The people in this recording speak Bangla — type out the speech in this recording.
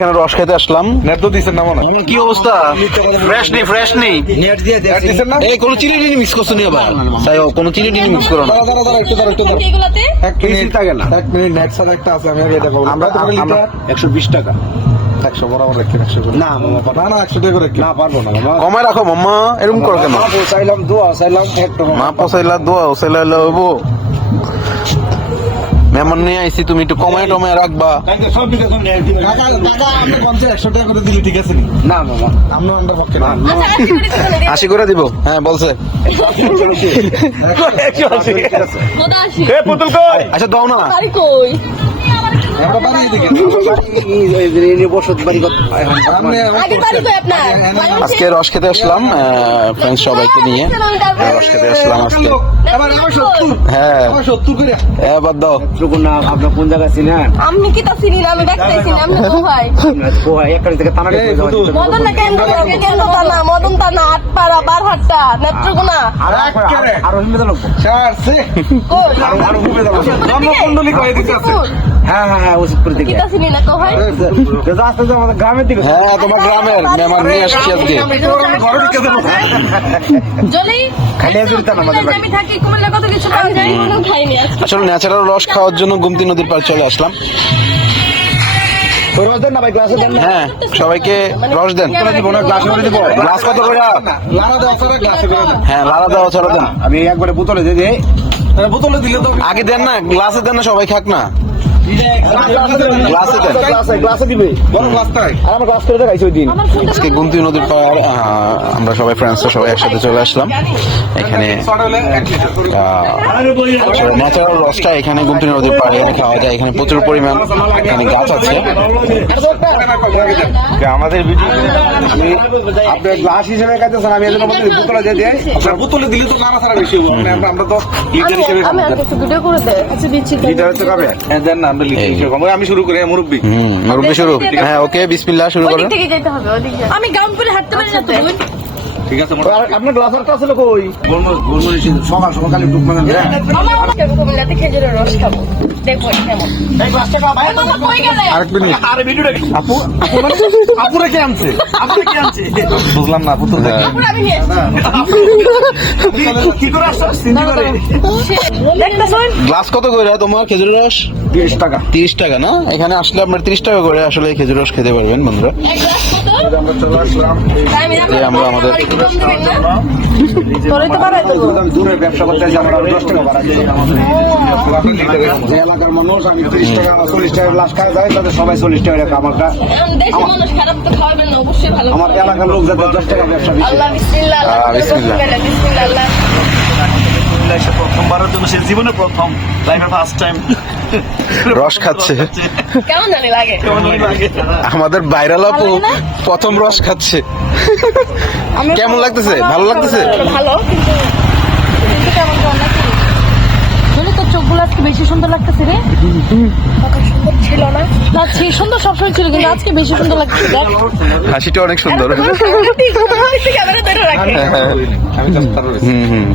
এখানে রস খেতে আসলাম। নেট তো দিছেন না মনে কি অবস্থা? ফ্রেশ নেই ফ্রেশ নেই নেট দিছেন না? এই কোনো চিনি টিনি মিক্স করছ নি আবার? তাই কোনো চিনি টিনি মিক্স করো না। দাঁড়া দাঁড়া একটু দাঁড়া একটু দাঁড়া এগুলাতে? এক মিনিট এক মিনিট নেট ছাড়া একটা আছে আমি এটা বলব আমরা আমরা লিটার। একশো বিশ টাকা। একশো বরাবর রাখি একশো না মামা না। না একশো টাকা করে না পারব না কমায় রাখো মাম্মা এরকম করো কেন? মা চাইলাম দোয়া চাইলাম মা দোয়া মেমন নিয়ে আইছি তুমি একটু কমাই টমায় রাখবা। সব দিকে তুমি নেট দিবে কাকা কাকা আপনি পঞ্চাশ একশো টাকা করে দিলে ঠিক আছে নি? না মামা আপনার আন্ডার পক্ষে না। আশি করে দিব? হ্যাঁ বলছে। আচ্ছা দাও না। আজকে রস খেতে আসলাম ফ্রেন্ডস সবাইকে নিয়ে হ্যাঁ, রস খেতে আসলাম আজকে হ্যাঁ দাও আপনার কোন ছিলেন আমি কি তা চিনি না আমি দেখতেছি না থেকে মদন কেন কেন মদন আটপাড়া বারহাট্টা নেত্রকোনা আর আরও হিমে লোক চার সে কই আরও হিমে লোক জন্মকুণ্ডলী কয়ে দিতে আছে হ্যাঁ হ্যাঁ হ্যাঁ। আস্তে আস্তে আমাদের গ্রামের দিকে হ্যাঁ তোমার গ্রামের মেহমান নিয়ে আসছি আজকে ঘরে ঢুকে দেবো। আসলে ন্যাচারাল রস খাওয়ার জন্য গুমতি নদীর পাড়ে চলে আসলাম। ওই রস দেন না ভাই গ্লাসে দেন না। হ্যাঁ সবাইকে রস দেন। গ্লাসে কত করে? হ্যাঁ লাড়া দেওয়া ছাড়া দেন। আমি একবারে বোতলে দিয়ে দিই। বোতলে দিলে তো আগে দেন না গ্লাসে দেন না সবাই খাক না। গ্লাসে দেন। গ্লাসে গ্লাসে দিবে। বড় গ্লাস তাই? আর আমার গ্লাস করে দেখাইছি ওই দিন। আজকে গুমতি নদীর পাড় আমরা সবাই ফ্রেন্ডসরা সবাই একসাথে চলে আসলাম। এখানে ন্যাচারাল রসটা এখানে গুমতি নদীর পাড়ে খাওয়া যায়। এখানে প্রচুর পরিমাণ এখানে গাছ আছে। আমাদের ভিডিও আমি আপনার গ্লাস হিসেবে খাইতেছেন আমি এজন্য বলছি বোতলে দিয়ে দিই। আপনার বোতলে দিলে তো লাড়া ছাড়া বেশি আমরা- আমরা তো লিটার হিসেবে আমি আর কিছু ভিডিও করে দে। আচ্ছা দিচ্ছি। লিটার হচ্ছে খাবে দেন না আমরা লিটার হিসেবে খাব। আমি শুরু করি হ্যাঁ, মুরব্বী। হুম মুরব্বী শুরু। হ্যাঁ ওকে বিসমিল্লাহ শুরু দিয়ে। আমি গাউন পরে হাঁটতে পারি না তো ঠিক আছে আর আপনার গ্লাসেরটা ছিল কই সকাল টুক মানে কুমিল্লাতে খেজুরের রস খাব। দেখব কেমন। বুঝলাম না তো করে করে। গ্লাস কত করে? তোমার খেজুর রস? 20 টাকা। তিরিশ টাকা না? এখানে আসলে আপনার তিরিশ টাকা করে আসলে খেজুর রস খেতে পারবেন বন্ধুরা। আমরা আমাদের- ব্যবসা করতে যাই আমরা 10 টাকা যে এলাকার মানুষ আমি 30 টাকা আমার 40 টাকা গ্লাস খাওয়া যায় তাদের সবাই 40 টাকা রাখা আমার কা- এখন দেশি মানুষ খারাপ তো খাওয়াবেন না অবশ্যই ভালো আমার এলাকার লোক যাতে 10 টাকা ব্যবসা বিসমিল্লাহ এসে প্রথমবারের জন্য সে জীবনে প্রথম লাইফে ফার্স্ট টাইম রস খাচ্ছে। কেমন জানি লাগে। আমাদের বাইরাল আপু প্রথম রস খাচ্ছে। কেমন লাগতেছে? ভালো লাগতেছে? ভালো। কিন্তু কেমন কেমন তোর চোখগুলো আজকে বেশি সুন্দর লাগতেছে রে। সুন্দর ছিল না। না সে সুন্দর সবসময় ছিল কিন্তু আজকে বেশি সুন্দর লাগছে। দেখ। হাসিটা অনেক সুন্দর। ক্যামেরা ধরে রাখে। হ্যাঁ, হ্যাঁ। আমি হুম হুম।